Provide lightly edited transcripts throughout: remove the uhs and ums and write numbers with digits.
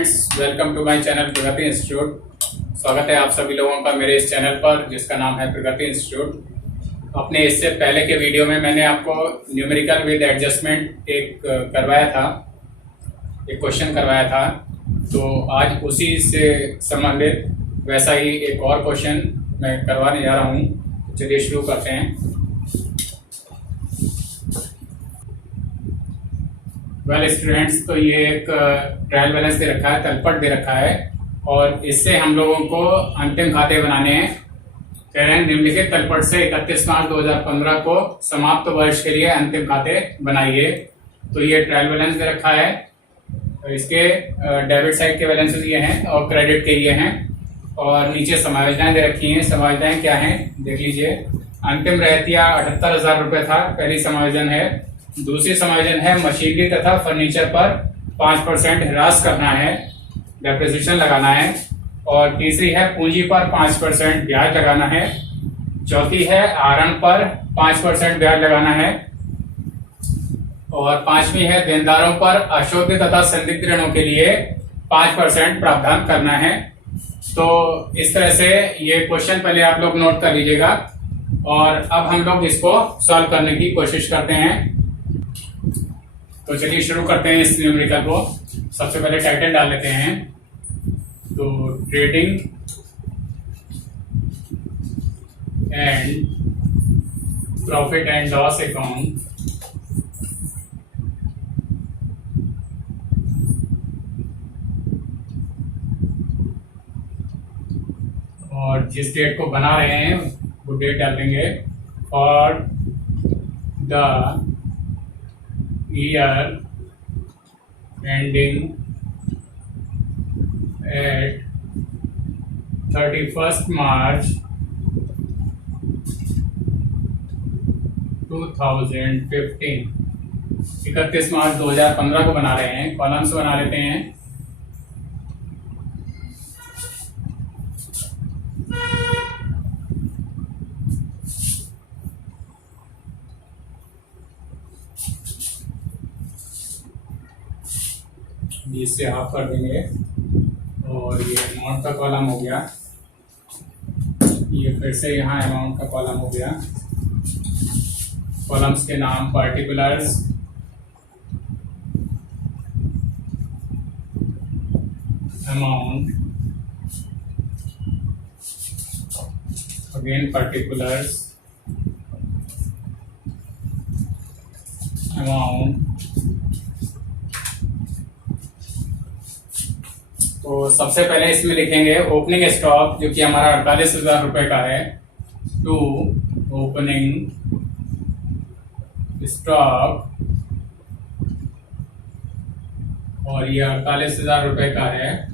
Friends, welcome to my channel Pragati Institute. स्वागत है आप सभी लोगों का मेरे इस चैनल पर जिसका नाम है प्रगति इंस्टीट्यूट। अपने इससे पहले के वीडियो में मैंने आपको न्यूमेरिकल विद एडजस्टमेंट एक क्वेश्चन करवाया था। तो आज उसी से संबंधित वैसा ही एक और क्वेश्चन मैं करवाने जा रहा हूँ। चलिए शुरू करते हैं। वेल स्टूडेंट्स, तो ये एक ट्रायल बैलेंस दे रखा है, तलपट दे रखा है और इससे हम लोगों को अंतिम खाते बनाने हैं। कह रहे हैं निम्नलिखित तलपट से 31 मार्च 2015 को समाप्त वर्ष के लिए अंतिम खाते बनाइए। तो ये ट्रायल बैलेंस दे रखा है। इसके डेबिट साइड के बैलेंसेस ये हैं और क्रेडिट के ये हैं और नीचे समायोजनाएं दे रखी हैं। समायोजनाएं क्या हैं देख लीजिए। अंतिम रहतिया 78,000 रुपये था, पहली समायोजन है। दूसरी समायोजन है मशीनरी तथा फर्नीचर पर 5% ह्रास करना है, डेप्रिसिएशन लगाना है। और तीसरी है पूंजी पर 5% ब्याज लगाना है। चौथी है आहरण पर 5% ब्याज लगाना है। और पांचवी है देनदारों पर अशोध्य तथा संदिग्ध ऋणों के लिए 5% प्रावधान करना है। तो इस तरह से ये क्वेश्चन पहले आप लोग नोट कर लीजिएगा और अब हम लोग इसको सॉल्व करने की कोशिश करते हैं। तो चलिए शुरू करते हैं इस न्यूमेरिकल को। सबसे पहले टाइटल डाल लेते हैं। तो trading and profit and loss account और जिस डेट को बना रहे हैं वो डेट डाल देंगे for the year ending at 31st March 2015। 31 मार्च 2015 को बना रहे हैं। कॉलम्स बना लेते हैं। इससे हाफ कर देंगे और ये अमाउंट का कॉलम हो गया। ये फिर से यहाँ अमाउंट का कॉलम हो गया। कॉलम्स के नाम particulars, amount, again particulars, amount. तो सबसे पहले इसमें लिखेंगे ओपनिंग स्टॉक जो कि हमारा 48,000 रुपये का है। टू ओपनिंग स्टॉक और ये 48,000 रुपये का है।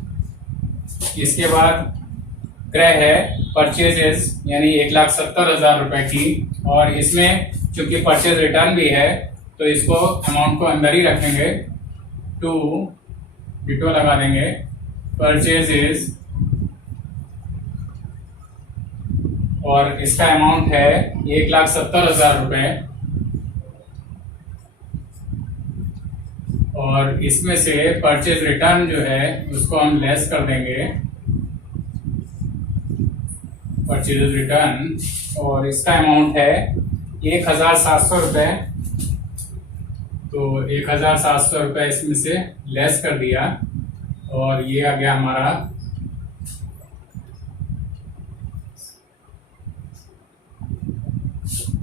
इसके बाद क्रय है परचेजेस यानी 1,70,000 रुपये की और इसमें चूंकि परचेज रिटर्न भी है तो इसको अमाउंट को अंदर ही रखेंगे। टू डिटो लगा देंगे परचेजेस और इसका अमाउंट है 1,70,000 रुपये और इसमें से परचेज रिटर्न जो है उसको हम लेस कर देंगे, परचेज रिटर्न, और इसका अमाउंट है 1,700 रुपये। तो 1,700 रुपये इसमें से लेस कर दिया और ये आ गया हमारा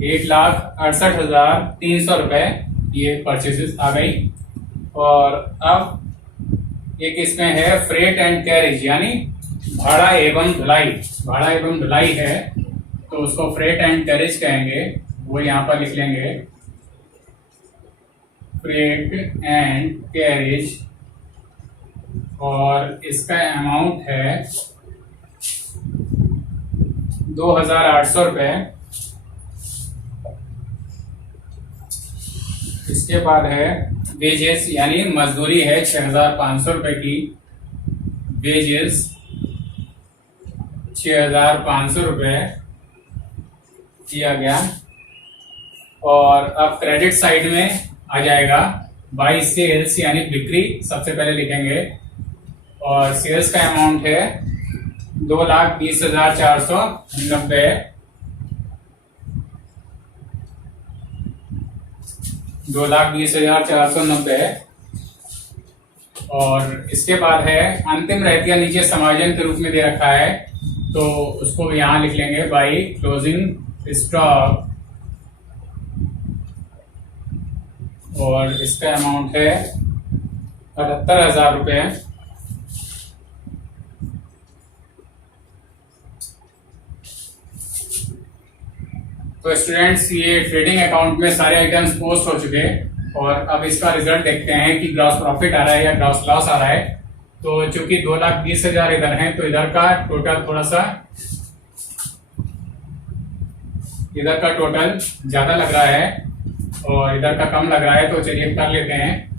1,68,300 रुपये। ये परचेसेस आ गई। और अब एक इसमें है फ्रेट एंड कैरेज यानी भाड़ा एवं ढुलाई। भाड़ा एवं ढुलाई है तो उसको फ्रेट एंड कैरेज कहेंगे, वो यहाँ पर लिख लेंगे फ्रेट एंड कैरेज और इसका अमाउंट है 2,800 रुपये। इसके बाद है वेजेस यानी मजदूरी है 6,500 रुपये की। वेजेस 6,500 रुपये किया गया। और अब क्रेडिट साइड में आ जाएगा बाई सेल्स यानी बिक्री सबसे पहले लिखेंगे और सेल्स का अमाउंट है 2,20,490। 2,20,490। और इसके बाद है अंतिम रहतिया नीचे समायोजन के रूप में दे रखा है, तो उसको भी यहां लिख लेंगे बाई क्लोजिंग स्टॉक। और इसका अमाउंट है 78,000 रुपये। तो स्टूडेंट्स, ये ट्रेडिंग अकाउंट में सारे आइटम्स पोस्ट हो चुके हैं और अब इसका रिजल्ट देखते हैं कि ग्रॉस प्रॉफिट आ रहा है या ग्रॉस लॉस आ रहा है। तो चूंकि 2,20,000 इधर है, तो इधर का टोटल इधर का टोटल ज्यादा लग रहा है और इधर का कम लग रहा है, तो चलिए कर लेते हैं।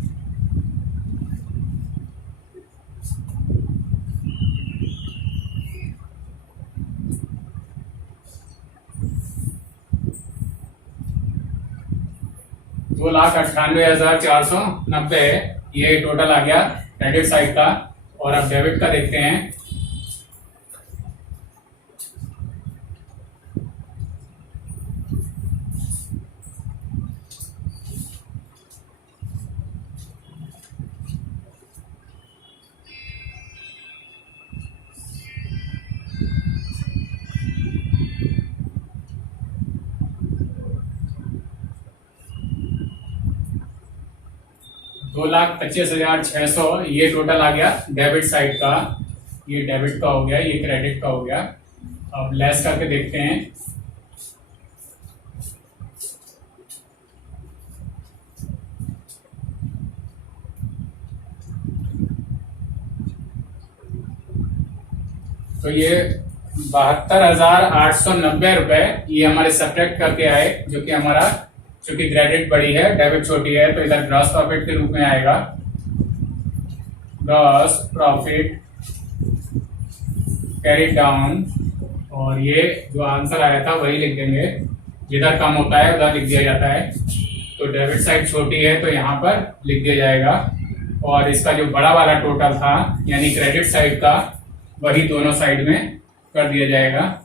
$2,98,490 ये टोटल आ गया क्रेडिट साइड का। और अब डेबिट का देखते हैं। $2,25,600 ये टोटल आ गया डेबिट साइड का। ये डेबिट का हो गया, ये क्रेडिट का हो गया। अब लेस करके देखते हैं। तो ये 72,890 रुपए ये हमारे सब्ट्रैक्ट करके आए, जो कि हमारा चूंकि क्रेडिट बड़ी है डेबिट छोटी है, तो इधर ग्रॉस प्रॉफिट के रूप में आएगा। Gross profit carry down. और ये जो आंसर आया था वही लिख देंगे, जिधर कम होता है उधर लिख दिया जाता है। तो डेबिट साइड छोटी है तो यहाँ पर लिख दिया जाएगा। और इसका जो बड़ा वाला टोटल था यानी क्रेडिट साइड का, वही दोनों साइड में कर दिया जाएगा।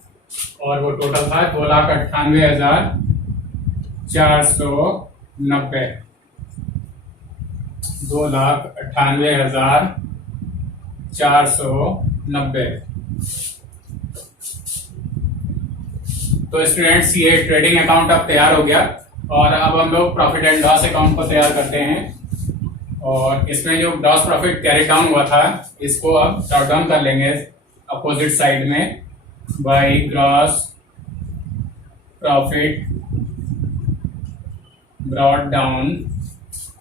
और वो टोटल था 2,98,490। 2,98,490। तो स्टूडेंट्स, ये ट्रेडिंग अकाउंट अब तैयार हो गया और अब हम लोग प्रॉफिट एंड लॉस अकाउंट को तैयार करते हैं। और इसमें जो ग्रॉस प्रॉफिट कैरी डाउन हुआ था, इसको अब शॉर्ट डाउन कर लेंगे अपोजिट साइड में by gross profit brought down.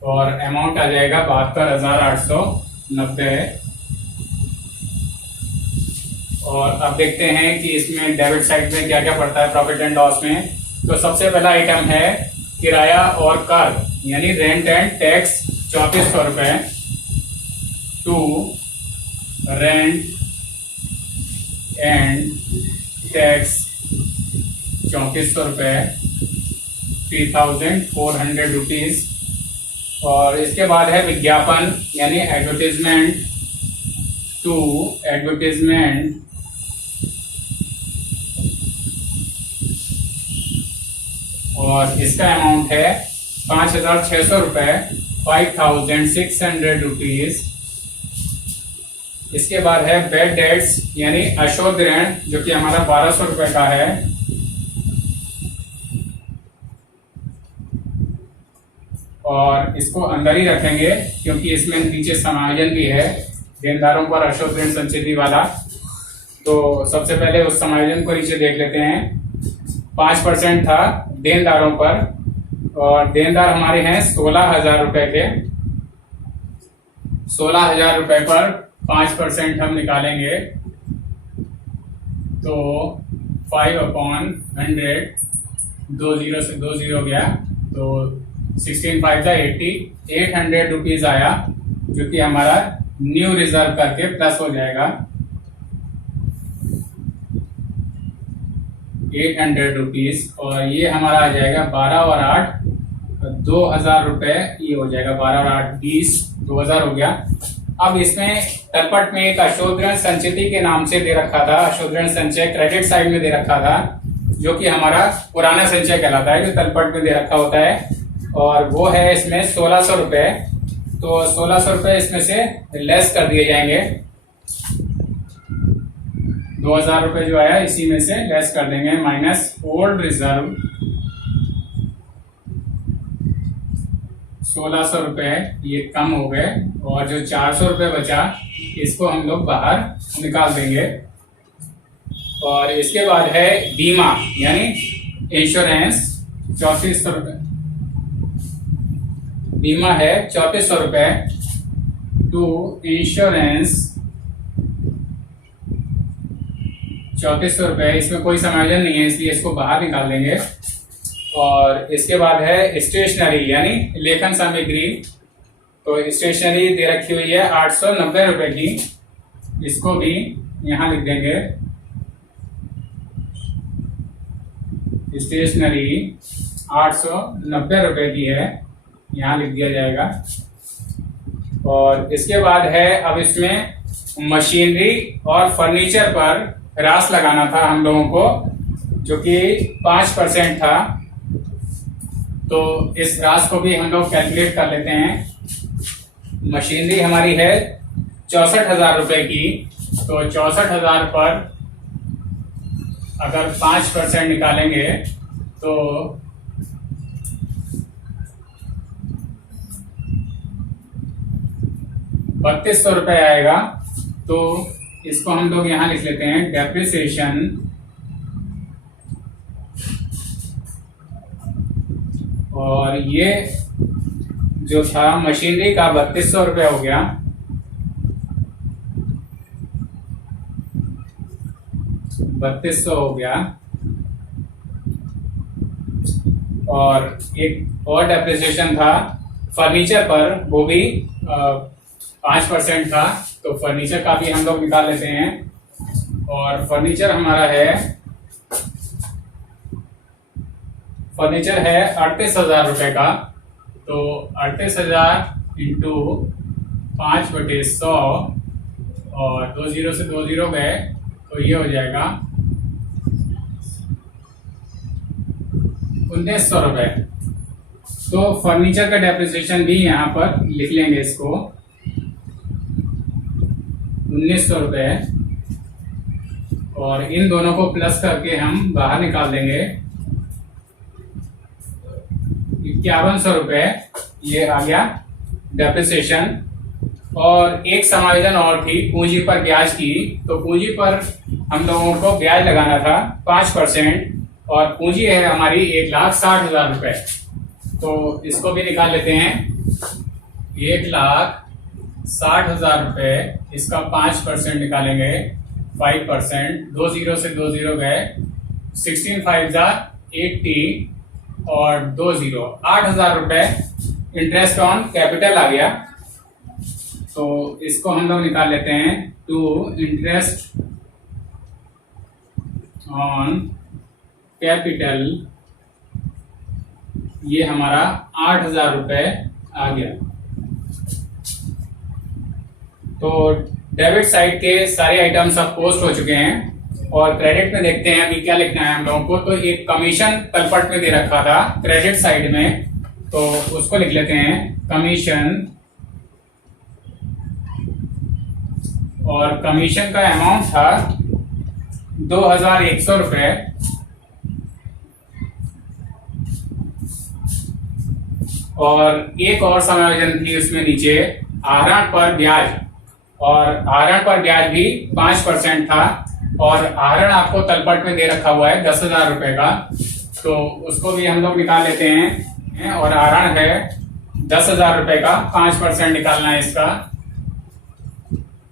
और अमाउंट आ जाएगा 72,890। और अब देखते हैं कि इसमें डेबिट साइड में क्या क्या पड़ता है प्रॉफिट एंड लॉस में। तो सबसे पहला आइटम है किराया और कर, यानी रेंट एंड टैक्स 3400 रुपए। टू रेंट एंड टैक्स 3400 रुपए, 3,400 रुपीज। और इसके बाद है विज्ञापन यानी एडवर्टीजमेंट। टू एडवर्टीजमेंट और इसका अमाउंट है 5,600 रुपए, 5,600 रुपीज। इसके बाद है बैड डेट्स यानी अशुद्ध ऋण, जो कि हमारा 1,200 रुपए का है। और इसको अंदर ही रखेंगे क्योंकि इसमें नीचे समायोजन भी है देनदारों पर अशुद्ध ऋण संचिति वाला। तो सबसे पहले उस समायोजन को नीचे देख लेते हैं। 5% था देनदारों पर और देनदार हमारे हैं 16,000 रुपए के। 16,000 रुपए पर 5% हम निकालेंगे तो 5/100, 2 0 से 2 0 गया तो 16 5 80, 800 रुपीज आया, जो कि हमारा न्यू रिजर्व करके प्लस हो जाएगा 800 रुपीज। और ये हमारा आ जाएगा 12 और 8 2,000 रुपए। ये हो जाएगा 12 और 8 20, 2,000 हो गया। अब इसमें तलपट में एक अशोधन संचिति के नाम से दे रखा था, अशोधन संचय क्रेडिट साइड में दे रखा था, जो कि हमारा पुराना संचय कहलाता है, जो तलपट में दे रखा होता है, और वो है इसमें 1600 रुपए। तो 1600 रुपए इसमें से लेस कर दिए जाएंगे, 2000 रुपए जो आया इसी में से लेस कर देंगे, माइनस ओल्ड रिजर्व 1600 रुपए ये कम हो गए, और जो 400 रुपए बचा इसको हम लोग बाहर निकाल देंगे। और इसके बाद है बीमा यानी इंश्योरेंस 3400 रुपए, बीमा है 3400 रुपए टू इंश्योरेंस 3400 रुपए, इसमें कोई समायोजन नहीं है इसलिए इसको बाहर निकाल देंगे। और इसके बाद है स्टेशनरी यानी लेखन सामग्री, तो स्टेशनरी दे रखी हुई है 890 रुपए की, इसको भी यहां लिख देंगे, स्टेशनरी 890 रुपए की है, यहां लिख दिया जाएगा। और इसके बाद है अब इसमें मशीनरी और फर्नीचर पर रास लगाना था हम लोगों को, जो कि 5% था, तो इस रास को भी हम लोग कैलकुलेट कर लेते हैं। मशीनरी हमारी है 64,000 रुपए की, तो 64,000 पर अगर 5% निकालेंगे तो 3200 रुपए आएगा। तो इसको हम लोग यहां लिख लेते हैं डेप्रिसिएशन और ये जो था मशीनरी का 3200 रुपये हो गया, हो गया। और एक और डेप्रिसिएशन था फर्नीचर पर, वो भी 5% था, तो फर्नीचर का भी हम लोग निकाल लेते हैं। और फर्नीचर हमारा है 38,000 रुपए का, तो 38,000 इंटू 5/100 और 2 जीरो से 2 जीरो गए, तो ये हो जाएगा 1900 रुपए। तो फर्नीचर का डेप्रिसिएशन भी यहाँ पर लिख लेंगे, इसको 1900 रुपए, और इन दोनों को प्लस करके हम बाहर निकाल देंगे 5100 रुपए, ये आ गया डेप्रिसिएशन। और एक समायोजन और थी पूंजी पर ब्याज की, तो पूंजी पर हम लोगों को ब्याज लगाना था 5%, और पूंजी है हमारी 1,60,000 रुपए, तो इसको भी निकाल लेते हैं। 1,60,000 रुपए, इसका 5% निकालेंगे, 5%, 2 जीरो से 2 जीरो गए, 16 5 80 और 2 जीरो, 8,000 रुपए इंटरेस्ट ऑन कैपिटल आ गया, तो इसको हम लोग निकाल लेते हैं। टू इंटरेस्ट ऑन कैपिटल, ये हमारा 8,000 रुपए आ गया। तो डेबिट साइड के सारे आइटम्स अब पोस्ट हो चुके हैं, और क्रेडिट में देखते हैं अभी क्या लिखना है हम लोगों को। तो एक कमीशन तलपट में दे रखा था क्रेडिट साइड में, तो उसको लिख लेते हैं कमीशन, और कमीशन का अमाउंट था 2,100 रुपए, और एक और समायोजन थी उसमें नीचे आहरण पर ब्याज, और आहरण पर ब्याज भी 5% था, और आहरण आपको तलपट में दे रखा हुआ है 10,000 रुपए का, तो उसको भी हम लोग निकाल लेते हैं। और आहरण है 10,000 रुपए का, 5% निकालना है इसका,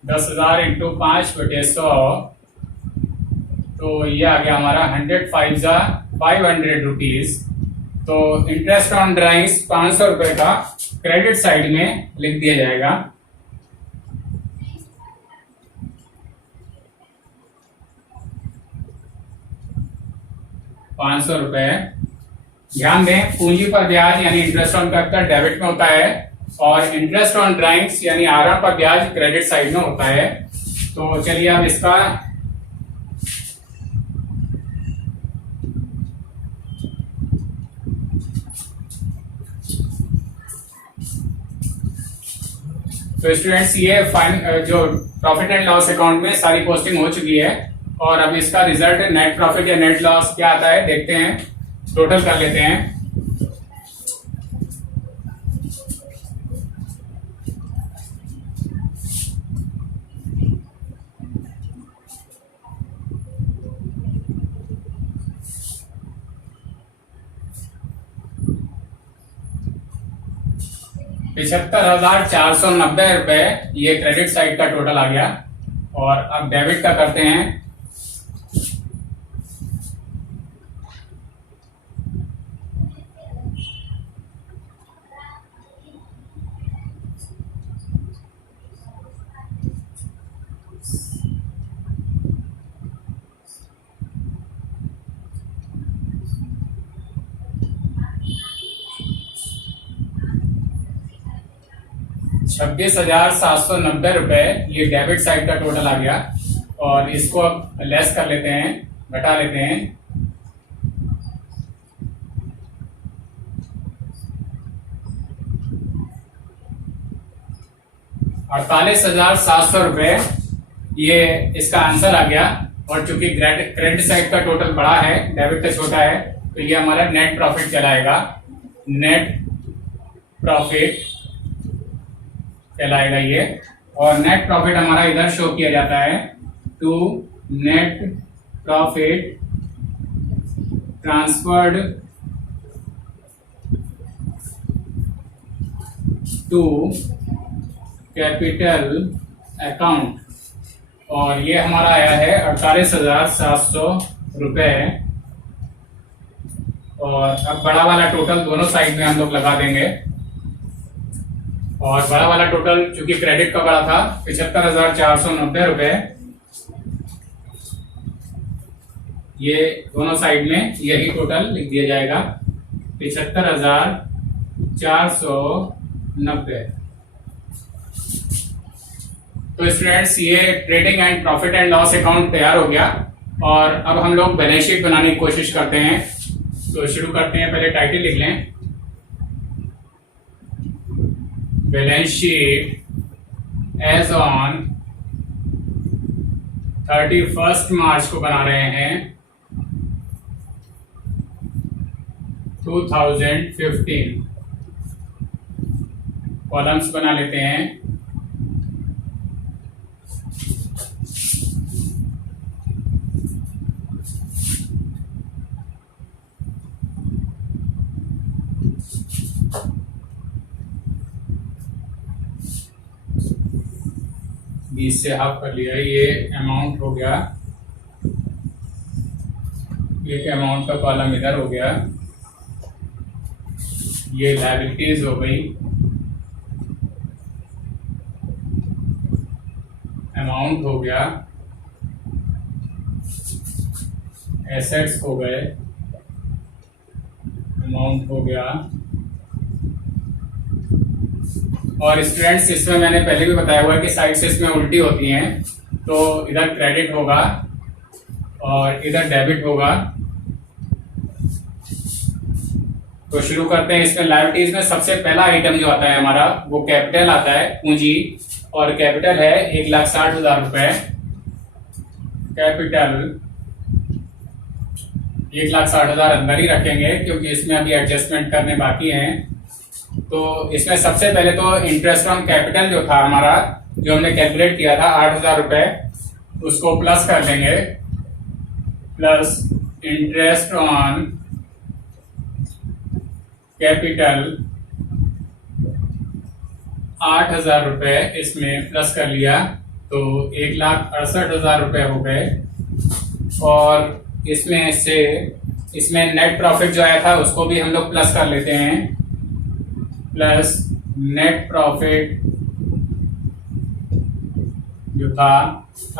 10,000 इंटू 5/100, तो ये आ गया हमारा 500 रुपीज। तो इंटरेस्ट ऑन ड्राइंग्स 500 रुपए का क्रेडिट साइड में लिख दिया जाएगा। ₹500। ध्यान दें पूंजी पर ब्याज यानी इंटरेस्ट ऑन कैपिटल डेबिट में होता है, और इंटरेस्ट ऑन ड्राइंग्स यानी आरआर का ब्याज क्रेडिट साइड में होता है। तो चलिए हम इसका तो स्टूडेंट्स ये जो प्रॉफिट एंड लॉस अकाउंट में सारी पोस्टिंग हो चुकी है और अब इसका रिजल्ट नेट प्रॉफिट या नेट लॉस क्या आता है देखते हैं, टोटल कर लेते हैं। ₹75,490 ये क्रेडिट साइड का टोटल आ गया। और अब डेबिट का करते हैं। ₹26,790 ये डेबिट साइड का टोटल आ गया। और इसको अब लेस कर लेते हैं, घटा लेते हैं। ₹48,700 ये इसका आंसर आ गया। और चूंकि क्रेडिट साइड का टोटल बड़ा है, डेबिट का छोटा है, तो ये हमारा नेट प्रॉफिट कहलाएगा। नेट प्रॉफिट कहलाएगा ये। और नेट प्रॉफिट हमारा इधर शो किया जाता है to net profit transferred to capital account. और ये हमारा आया है ₹48,700। और अब बड़ा वाला टोटल दोनों साइड में हम लोग लगा देंगे। और बड़ा वाला टोटल चूंकि क्रेडिट का बड़ा था, ₹75,490, ये दोनों साइड में यही टोटल लिख दिया जाएगा, 75,490। तो स्टूडेंट्स ये trading and profit and loss account तैयार हो गया। और अब हम लोग बैलेंस शीट बनाने की कोशिश करते हैं। तो शुरू करते हैं, पहले टाइटल लिख लें। बैलेंस शीट एज ऑन 31 मार्च को बना रहे हैं 2015। कॉलम्स बना लेते हैं। बीस से हाफ कर लिया, ये अमाउंट हो गया। एक अमाउंट का कॉलम इधर हो गया, ये लायबिलिटीज हो गई, अमाउंट हो गया, एसेट्स हो गए, अमाउंट हो गया। और स्टूडेंट्स इसमें मैंने पहले भी बताया हुआ है कि साइड से इसमें उल्टी होती हैं। तो इधर क्रेडिट होगा और इधर डेबिट होगा। तो शुरू करते हैं। इसमें लायबिलिटीज में सबसे पहला आइटम जो आता है हमारा वो कैपिटल आता है, पूंजी। और कैपिटल है ₹1,60,000। कैपिटल 1,60,000 अंदर ही रखेंगे क्योंकि इसमें अभी एडजस्टमेंट करने बाकी हैं। तो इसमें सबसे पहले तो इंटरेस्ट ऑन कैपिटल जो था हमारा, जो हमने कैलकुलेट किया था ₹8,000, उसको प्लस कर लेंगे। प्लस इंटरेस्ट ऑन कैपिटल ₹8,000 इसमें प्लस कर लिया, तो ₹1,68,000 हो गए। और इसमें नेट प्रॉफिट जो आया था उसको भी हम लोग प्लस कर लेते हैं। प्लस नेट प्रॉफिट जो था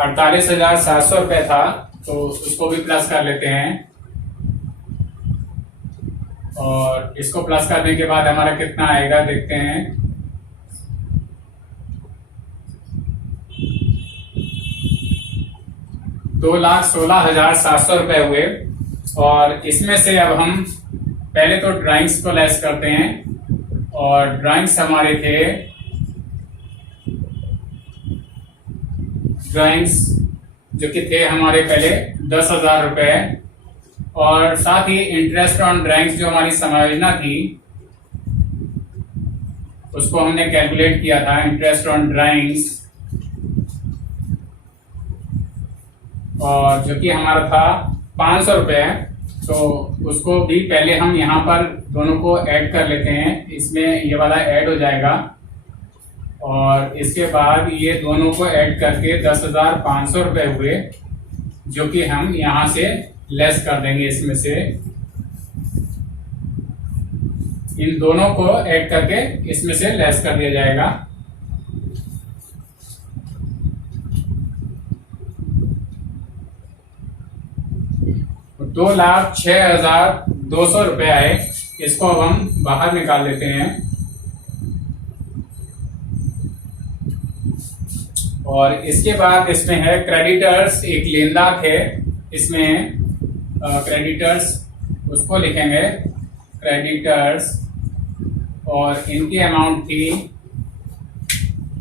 ₹48,700 था, तो उसको भी प्लस कर लेते हैं। और इसको प्लस करने के बाद हमारा कितना आएगा देखते हैं। 2,16,700 रुपए हुए। और इसमें से अब हम पहले तो ड्राइंग्स को लेस करते हैं, और ड्राइंग्स हमारे थे, ड्राइंग्स जो कि थे हमारे पहले 10,000 रुपए, और साथ ही इंटरेस्ट ऑन ड्राइंग्स जो हमारी समायोजना थी उसको हमने कैलकुलेट किया था, इंटरेस्ट ऑन ड्राइंग्स, और जो कि हमारा था 500 रुपए। तो उसको भी पहले हम यहाँ पर दोनों को ऐड कर लेते हैं, इसमें ये वाला ऐड हो जाएगा, और इसके बाद ये दोनों को ऐड करके 10,500 रुपए हुए, जो कि हम यहाँ से लेस कर देंगे। इसमें से इन दोनों को ऐड करके इसमें से लेस कर दिया जाएगा। तो 2,06,200 रुपए आए, इसको अब हम बाहर निकाल लेते हैं। और इसके बाद इसमें है क्रेडिटर्स, एक लेनदार थे इसमें, क्रेडिटर्स उसको लिखेंगे क्रेडिटर्स, और इनकी अमाउंट थी,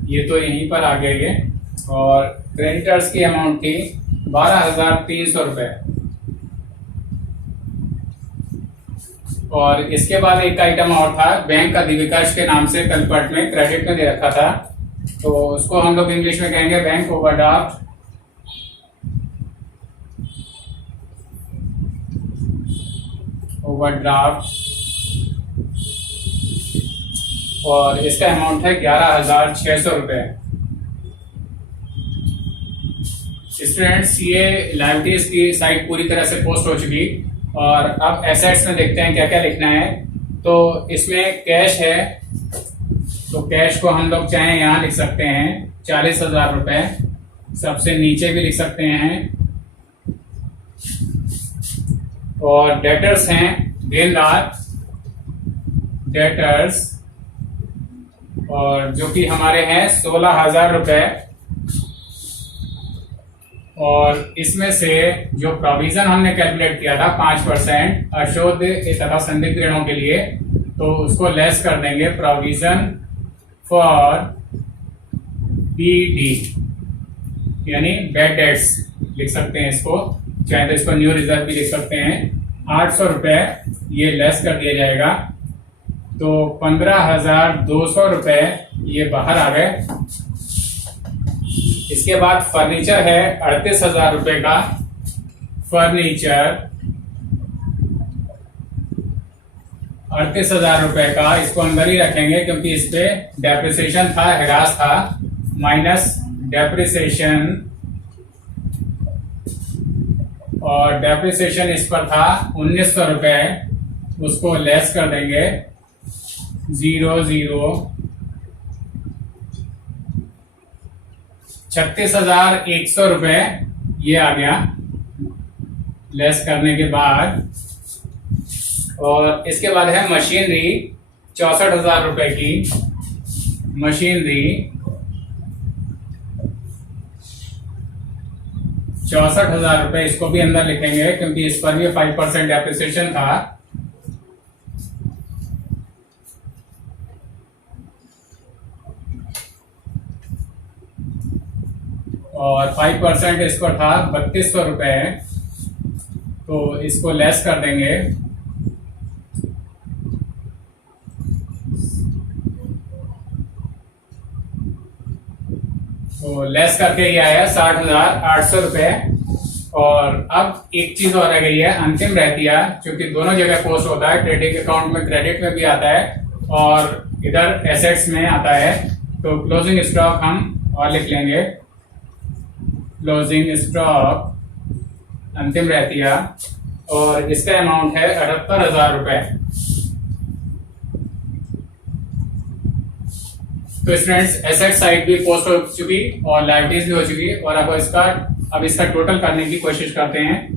ये तो यहीं पर आ गया ये, और क्रेडिटर्स की अमाउंट थी 12,300 रुपए। और इसके बाद एक आइटम और था, बैंक अधिविकास के नाम से तलपट में क्रेडिट में दे रखा था, तो उसको हम लोग इंग्लिश में कहेंगे बैंक ओवरड्राफ्ट। और इसका अमाउंट है 11,600 रुपए। स्टूडेंट्स, ये लाइबिलिटीज की साइड पूरी तरह से पोस्ट हो चुकी, और अब एसेट्स में देखते हैं क्या क्या लिखना है। तो इसमें कैश है, तो कैश को हम लोग चाहे यहाँ लिख सकते हैं 40,000 रुपए, सबसे नीचे भी लिख सकते हैं। और डेटर्स हैं, देनदार, डेटर्स, और जो कि हमारे हैं 16,000 रुपए। और इसमें से जो प्रोविजन हमने कैलकुलेट किया था 5% अशुद्ध तथा संदिग्ध ऋणों के लिए, तो उसको लेस कर देंगे, प्रोविजन फॉर BD, यानी बैड डेट्स लिख सकते हैं इसको, चाहे तो इसको न्यू रिजर्व भी लिख सकते हैं। 800 रुपए ये लेस कर दिया जाएगा, तो 15,200 रुपए ये बाहर आ गए। इसके बाद फर्नीचर है 38,000 रुपए का, फर्नीचर 38,000 रुपए का, इसको अंदर ही रखेंगे क्योंकि इस पे डेप्रिसिएशन था, हेरास था, माइनस डेप्रिसिएशन, और डेप्रिसिएशन इस पर था 1,900 रुपए, उसको लेस कर देंगे 36,100 रुपए ये आ गया लेस करने के बाद। और इसके बाद है मशीनरी 64,000 रुपए की, मशीनरी 64,000 रुपए, इसको भी अंदर लिखेंगे क्योंकि इस पर भी 5% डेप्रिसिएशन था। और 5% इस पर था 3,200 रुपए, तो इसको लेस कर देंगे, तो लेस करके ये आया 60,800 रुपए। और अब एक चीज और रह गई है, अंतिम रहती है, क्योंकि दोनों जगह पोस्ट होता है, क्रेडिट अकाउंट में, क्रेडिट में भी आता है और इधर एसेट्स में आता है। तो क्लोजिंग स्टॉक हम और लिख लेंगे, क्लोजिंग स्टॉक अंतिम रहती है, और इसका अमाउंट है 78,000 रुपए। तो स्टूडेंट्स, एसेट साइड भी पोस्ट हो चुकी और लायबिलिटीज भी हो चुकी, और अब इसका टोटल करने की कोशिश करते हैं।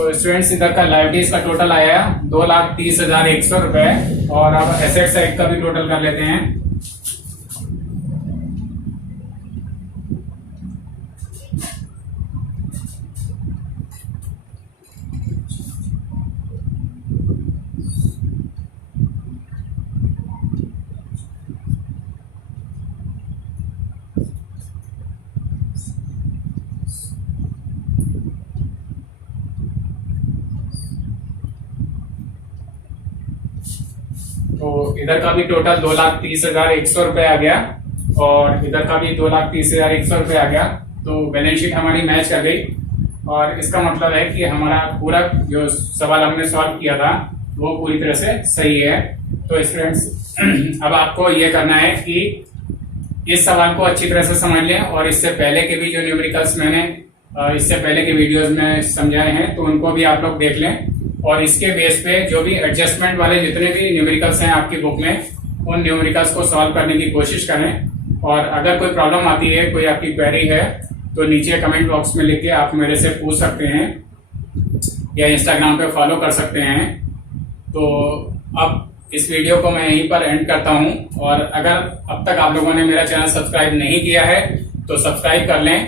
तो स्टूडेंट्स इधर का लाइबिलिटीज का टोटल आया 2,30,100 रुपए। और अब एसेट साइड का भी टोटल कर लेते हैं। तो इधर का भी टोटल 2,30,100 रुपए आ गया और इधर का भी 2,30,100 रुपए आ गया। तो बैलेंस शीट हमारी मैच कर गई और इसका मतलब है कि हमारा पूरा जो सवाल हमने सॉल्व किया था वो पूरी तरह से सही है। तो स्टूडेंट्स अब आपको ये करना है कि इस सवाल को अच्छी तरह से समझ लें और इससे पहले के भी जो न्यूमेरिकल्स मैंने इससे पहले के वीडियोस में समझाए हैं तो उनको भी आप लोग देख लें और इसके बेस पे जो भी एडजस्टमेंट वाले जितने भी न्यूमेरिकल्स हैं आपकी बुक में उन न्यूमेरिकल्स को सॉल्व करने की कोशिश करें। और अगर कोई प्रॉब्लम आती है, कोई आपकी क्वेरी है तो नीचे कमेंट बॉक्स में लिख के आप मेरे से पूछ सकते हैं या इंस्टाग्राम पे फॉलो कर सकते हैं। तो अब इस वीडियो को मैं यहीं पर एंड करता हूं और अगर अब तक आप लोगों ने मेरा चैनल सब्सक्राइब नहीं किया है तो सब्सक्राइब कर लें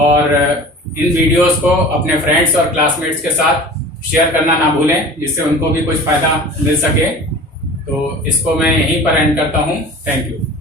और इन वीडियोस को अपने फ्रेंड्स और क्लासमेट्स के साथ शेयर करना ना भूलें जिससे उनको भी कुछ फायदा मिल सके। तो इसको मैं यहीं पर एंड करता हूं। Thank you.